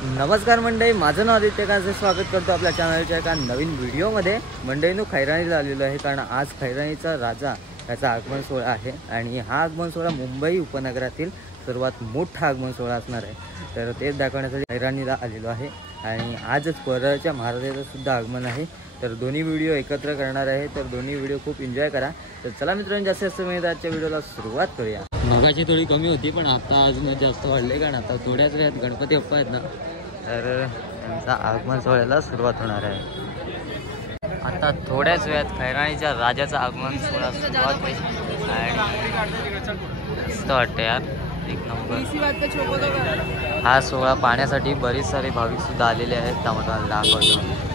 नमस्कार मंडळी, माझं नाव आदित्य कांसे. स्वागत करतो आपल्या चॅनलच्या एका नवीन व्हिडिओमध्ये. मंडळींनो, खैराणीला आलेलो आहे कारण आज खैराणीचा राजा याचा आगमन सोहळा आहे आणि हा आगमन सोहळा मुंबई उपनगरातील सर्वात मोठा आगमन सोहळा असणार आहे. तर तेच दाखवण्यासाठी खैराणीला आलेलो आहे आणि आजच परळच्या महाराजाचं सुद्धा आगमन आहे. तर दोन्ही व्हिडिओ एकत्र करणार आहे, तर दोन्ही व्हिडिओ खूप एन्जॉय करा. तर चला मित्रांनो, जास्त वेळ आजच्या व्हिडिओला सुरुवात करूया. मगाची थोडी कमी होती पण आता अजून जास्त वाढले कारण आता थोड्याच वेळात गणपती बाप्पा आहेत ना, तर त्यांचा आगमन सोहळ्याला सुरुवात होणार आहे. आता थोड्याच वेळात खैराणीच्या राजाचं आगमन सोहळा सुरुवात होईल आणि मस्त वाटतं यार, एक नंबर. हा सोहळा पाहण्यासाठी बरेच सारे भाविक सुद्धा आलेले आहेत. त्यामध्ये दाखवतो.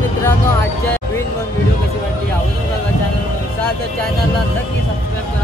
मित्रांनो, आजच्या व्हिडिओ कशी वाटली आवडून बघा. चॅनलला नक्की सबस्क्राईब